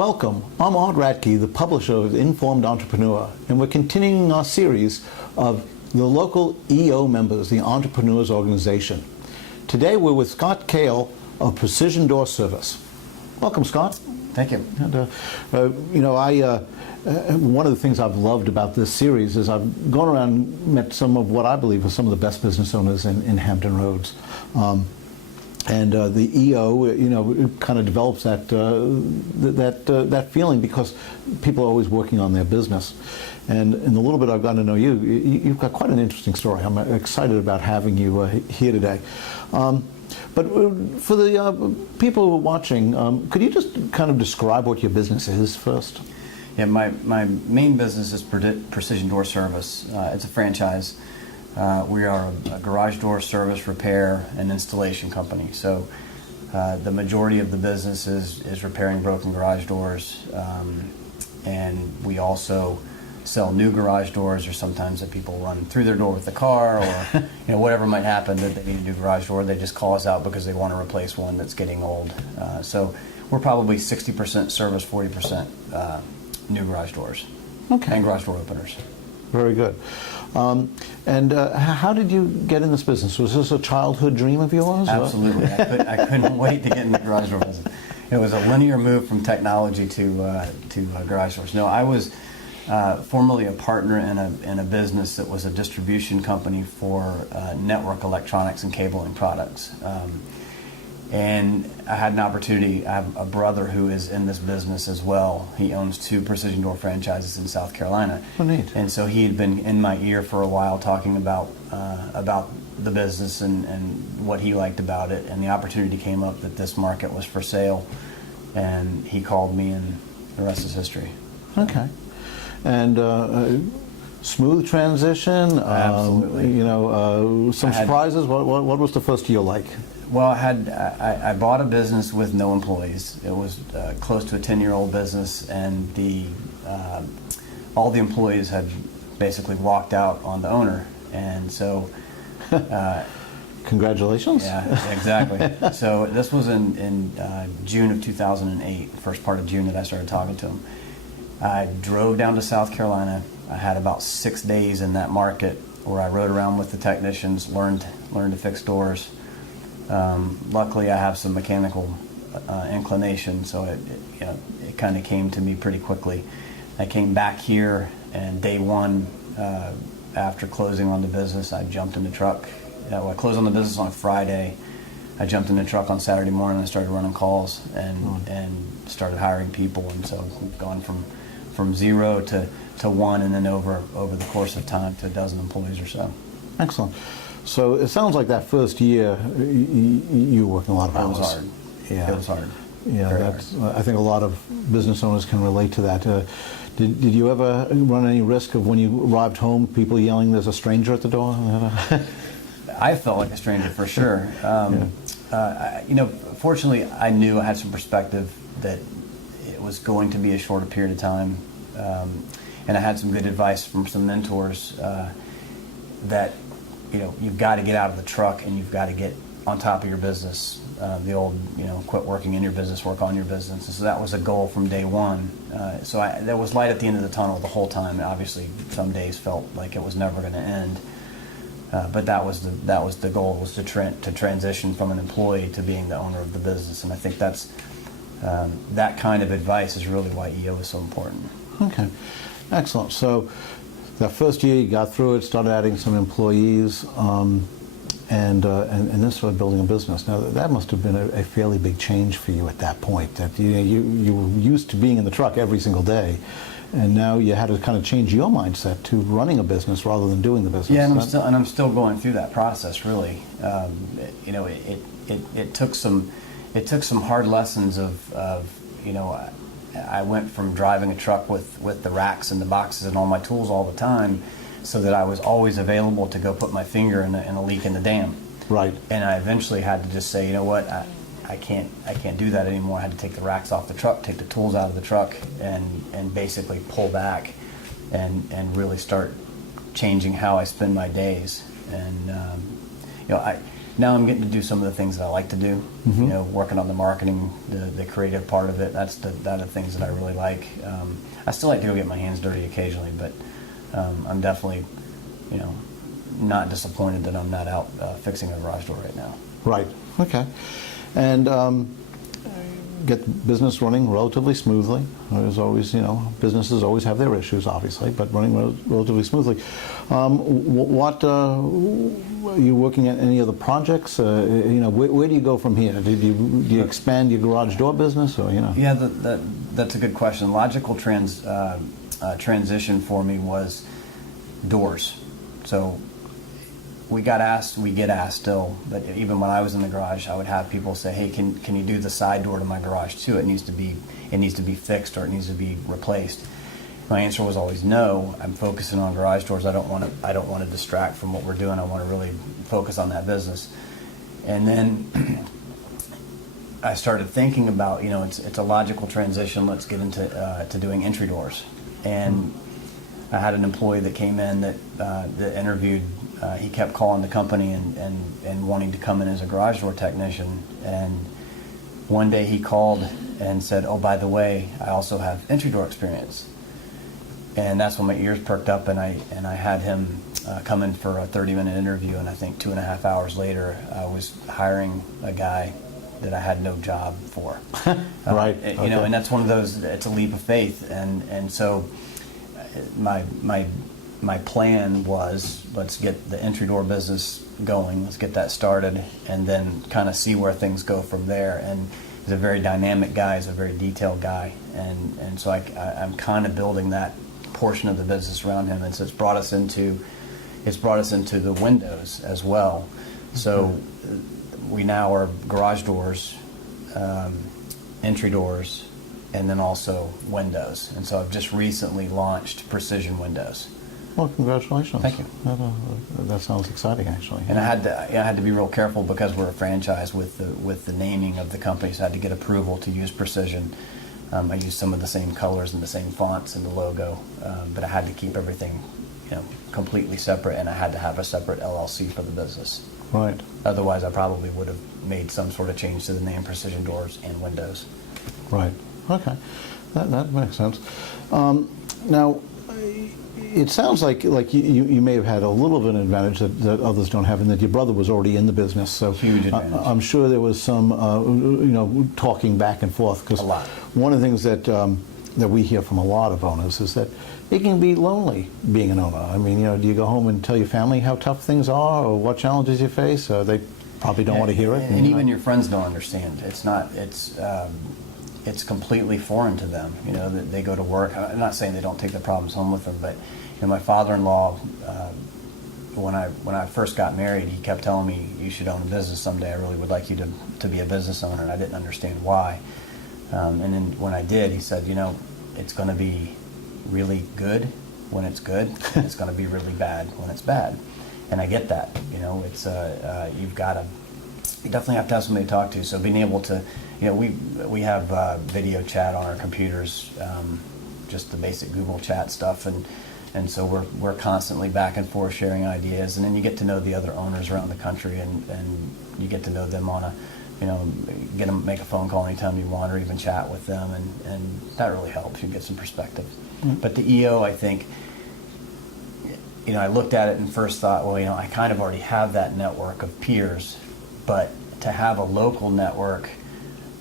Welcome. I'm Art Radke, the publisher of Informed Entrepreneur, and we're continuing our series of the local EO members, the Entrepreneurs Organization. Today we're with Scott Kale of Precision Door Service. Welcome, Scott. Thank you. And, one of the things I've loved about this series is I've gone around and met some of what I believe are some of the best business owners in Hampton Roads. The EO, it kind of develops that feeling because people are always working on their business. And in the little bit I've gotten to know you, you've got quite an interesting story. I'm excited about having you here today. But for the people who are watching, could you just kind of describe what your business is first? Yeah, my main business is Precision Door Service. It's a franchise. We are a garage door service, repair, and installation company. So the majority of the business is repairing broken garage doors, and we also sell new garage doors, or sometimes that people run through their door with the car, or whatever might happen that they need a new garage door. They just call us out because they want to replace one that's getting old. So we're probably 60% service, 40% new garage doors, okay, and garage door openers. Very good. How did you get in this business? Was this a childhood dream of yours? Absolutely. I couldn't wait to get in the garage door business. It was a linear move from technology to garage doors. No, I was formerly a partner in a business that was a distribution company for network electronics and cabling products. And I had an opportunity. I have a brother who is in this business as well. He owns 2 precision door franchises in South Carolina. Oh, neat. And so he had been in my ear for a while talking about the business and what he liked about it. And the opportunity came up that this market was for sale. And he called me, and the rest is history. Okay. And smooth transition? Absolutely. Some surprises? What was the first year like? Well, I bought a business with no employees. It was close to a 10-year-old business, and all the employees had basically walked out on the owner, and so. Congratulations. Yeah, exactly. So this was in June of 2008, first part of June that I started talking to him. I drove down to South Carolina. I had about 6 days in that market where I rode around with the technicians, learned to fix doors. Luckily, I have some mechanical inclination, so it kind of came to me pretty quickly. I came back here, and day one, after closing on the business, I jumped in the truck. I closed on the business on Friday. I jumped in the truck on Saturday morning and started running calls and started hiring people, and so we've gone from 0 to 1, and then over the course of time to a dozen employees or so. Excellent. So it sounds like that first year you were working a lot of hours. It was hard. Yeah. It was hard. Yeah, I think a lot of business owners can relate to that. Did you ever run any risk of when you arrived home, people yelling, "There's a stranger at the door"? I felt like a stranger for sure. Fortunately, I knew I had some perspective that it was going to be a shorter period of time, and I had some good advice from some mentors that. You've got to get out of the truck and you've got to get on top of your business. The old, quit working in your business, work on your business. And so that was a goal from day one. There was light at the end of the tunnel the whole time. Obviously, some days felt like it was never going to end. But that was the goal, was to transition from an employee to being the owner of the business. And I think that kind of advice is really why EO is so important. Okay, excellent. So. That first year you got through it, started adding some employees, and then started building a business. Now that must have been a fairly big change for you at that point. That you were used to being in the truck every single day, and now you had to kind of change your mindset to running a business rather than doing the business. Yeah, and I'm still going through that process. Really, it took some hard lessons of I went from driving a truck with the racks and the boxes and all my tools all the time, so that I was always available to go put my finger in a leak in the dam. Right. And I eventually had to just say, you know what, I can't do that anymore. I had to take the racks off the truck, take the tools out of the truck, and basically pull back and really start changing how I spend my days. And now I'm getting to do some of the things that I like to do. You know, working on the marketing, the creative part of it. That are the things that I really like. I still like to go get my hands dirty occasionally, but I'm definitely, you know, not disappointed that I'm not out fixing a garage door right now. Right. Okay. And get the business running relatively smoothly. There's always, you know, businesses always have their issues, obviously, but running relatively smoothly. What are you working at any other projects? You know, where do you go from here? Do you expand your garage door business, or you know? Yeah, that's a good question. Logical transition for me was doors. So we get asked still, but even when I was in the garage, I would have people say, "Hey, can you do the side door to my garage too? It needs to be fixed, or it needs to be replaced." My answer was always no. I'm focusing on garage doors. I don't want to distract from what we're doing. I want to really focus on that business. And then I started thinking about, you know, it's a logical transition. Let's get into to doing entry doors. And I had an employee that came in that interviewed. He kept calling the company and wanting to come in as a garage door technician. And one day he called and said, "Oh, by the way, I also have entry door experience." And that's when my ears perked up, and I had him come in for a 30-minute interview. And I think 2.5 hours later, I was hiring a guy that I had no job for. Right. You know, and that's one of those. It's a leap of faith, and so my plan was, let's get the entry door business going, let's get that started, and then kind of see where things go from there. And he's a very dynamic guy, he's a very detailed guy, and so I'm kind of building that portion of the business around him, and so it's brought us into the windows as well. So we now are garage doors, entry doors, and then also windows. And so I've just recently launched Precision Windows. Well, congratulations. Thank you. That sounds exciting, actually. And I had to be real careful because we're a franchise with the naming of the company, so I had to get approval to use Precision. I used some of the same colors and the same fonts in the logo, but I had to keep everything, you know, completely separate, and I had to have a separate LLC for the business. Right. Otherwise, I probably would have made some sort of change to the name Precision Doors and Windows. Right. Okay. That makes sense. Now, it sounds like you may have had a little bit of an advantage that others don't have, in that your brother was already in the business. So huge advantage. I'm sure there was some you know, talking back and forth, because A lot. one of the things that we hear from a lot of owners is that it can be lonely being an owner. I mean, you know, do you go home and tell your family how tough things are, or what challenges you face? Or they probably don't want to hear it. And even your friends don't understand. It's completely foreign to them. You know, that they go to work. I'm not saying they don't take the problems home with them, but you know, my father-in-law, when I first got married, he kept telling me, "You should own a business someday. I really would like you to be a business owner," and I didn't understand why. And then when I did, he said, "You know, it's going to be really good when it's good, and it's going to be really bad when it's bad." And I get that. You know, it's you definitely have to have somebody to talk to. So being able to, you know, we have video chat on our computers, just the basic Google chat stuff, and so we're constantly back and forth sharing ideas, and then you get to know the other owners around the country, and you get to know them on a, you know, make a phone call anytime you want, or even chat with them, and that really helps. You get some perspective. Mm-hmm. But the EO, I think, you know, I looked at it and first thought, well, you know, I kind of already have that network of peers, but to have a local network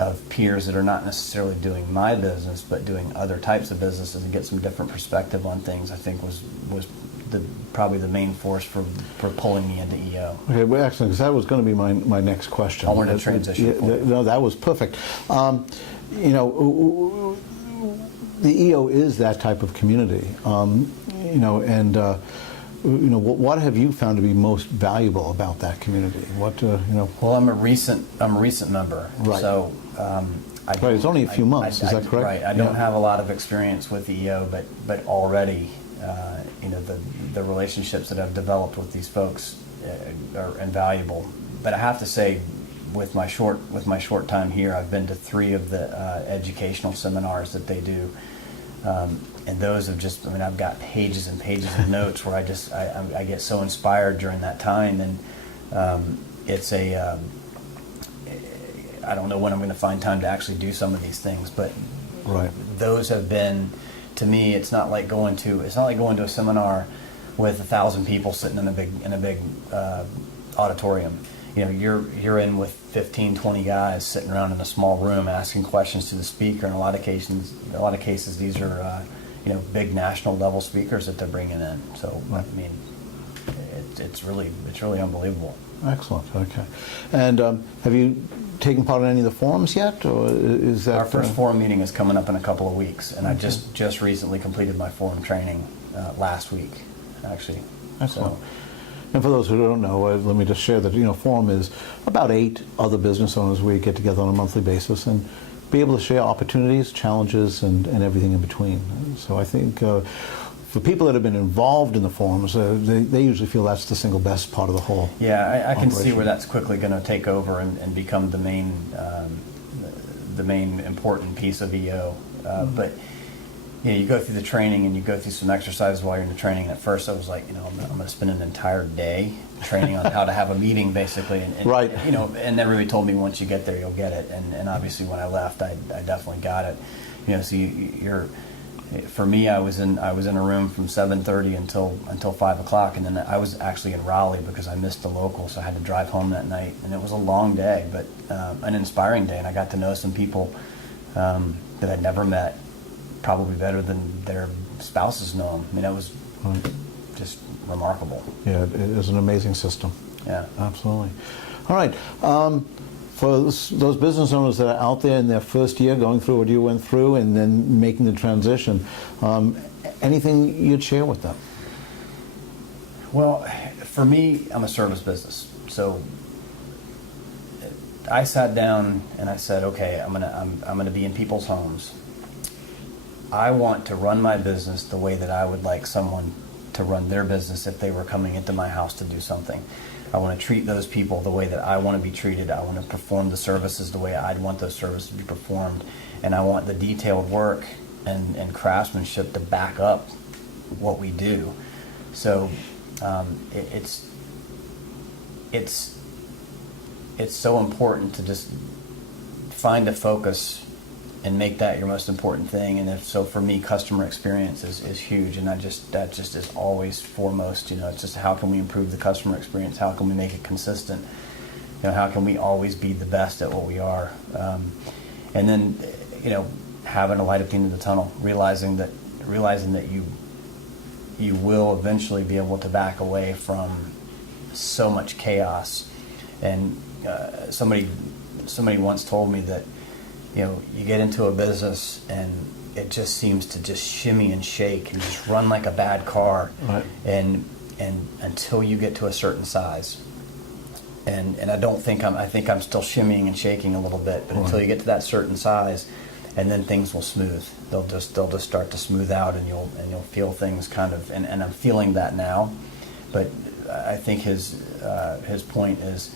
of peers that are not necessarily doing my business, but doing other types of businesses, and get some different perspective on things, I think was probably the main force for pulling me into EO. Okay, well, excellent, because that was going to be my next question. I wanted to transition. No, that was perfect. You know, the EO is that type of community. You know, and you know, what have you found to be most valuable about that community? What you know? Well, I'm a recent member, right? So right, it's only a few months. Is that correct? Right. I don't have a lot of experience with EO, but already, you know, the relationships that I've developed with these folks are invaluable. But I have to say, with my short time here, I've been to 3 of the educational seminars that they do. And those have just, I mean, I've got pages and pages of notes where I get so inspired during that time, and it's a I don't know when I'm going to find time to actually do some of these things, but Right. those have been, to me, it's not like going to a seminar with 1,000 people sitting in a big auditorium. You know, you're in with 15, 20 guys sitting around in a small room asking questions to the speaker. In a lot of cases, these are big national level speakers that they're bringing in. So I mean, it's really unbelievable. Excellent. Okay. And have you taken part in any of the forums yet, or is that Our first forum meeting is coming up in a couple of weeks, and I just recently completed my forum training last week, actually. Excellent. So, And for those who don't know, let me just share that forum is about 8 other business owners. We get together on a monthly basis and be able to share opportunities, challenges, and everything in between. So I think for people that have been involved in the forums, they usually feel that's the single best part of the whole. yeah, I can see operation. where that's quickly going to take over and become the main important piece of EO. But you go through the training and you go through some exercises while you're in the training. And at first, I was like, I'm going to spend an entire day training on how to have a meeting, basically. And Right. And everybody told me once you get there, you'll get it. And obviously, when I left, I definitely got it. So you're. For me, I was in a room from 7:30 until 5 o'clock, and then I was actually in Raleigh because I missed the local, so I had to drive home that night. And it was a long day, but an inspiring day, and I got to know some people that I'd never met, probably better than their spouses know them. I mean, it was just remarkable. Yeah, it is an amazing system. Yeah. Absolutely. All right. For those business owners that are out there in their first year going through what you went through and then making the transition, anything you'd share with them? Well, for me, I'm a service business. So I sat down and I said, okay, I'm gonna be in people's homes. I want to run my business the way that I would like someone to run their business if they were coming into my house to do something. I want to treat those people the way that I want to be treated. I want to perform the services the way I'd want those services to be performed. And I want the detailed work and craftsmanship to back up what we do. So it's so important to just find a focus and make that your most important thing. And so for me, customer experience is huge, and that just is always foremost. It's just how can we improve the customer experience? How can we make it consistent? How can we always be the best at what we are? And then, having a light at the end of the tunnel, realizing that you will eventually be able to back away from so much chaos. And somebody once told me that you get into a business and it just seems to just shimmy and shake and just run like a bad car, Right. and until you get to a certain size. And I think I'm still shimmying and shaking a little bit, but until you get to that certain size, and then things will smooth. They'll just start to smooth out, and you'll feel things kind of. And I'm feeling that now, but I think his point is,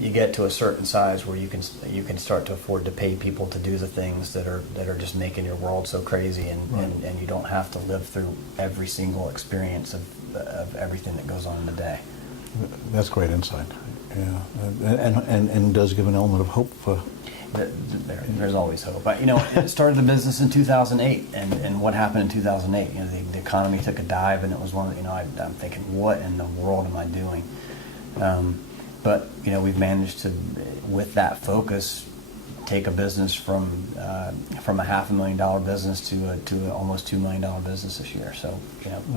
you get to a certain size where you can start to afford to pay people to do the things that are just making your world so crazy, and you don't have to live through every single experience of everything that goes on in the day. That's great insight. Yeah, and does give an element of hope for. There's always hope. I started the business in 2008, and what happened in 2008? The economy took a dive, and it was one of I'm thinking, what in the world am I doing? But we've managed to, with that focus, take a business from a $500,000 business to almost $2 million business this year. So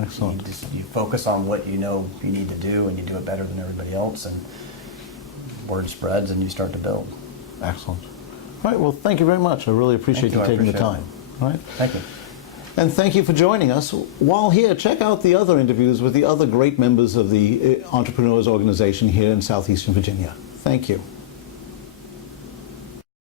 Excellent. You focus on what you know you need to do, and you do it better than everybody else, and word spreads, and you start to build. Excellent. All right. Well, thank you very much. I really appreciate you I taking the appreciate time. All right. Thank you. And thank you for joining us. While here, check out the other interviews with the other great members of the Entrepreneurs Organization here in Southeastern Virginia. Thank you.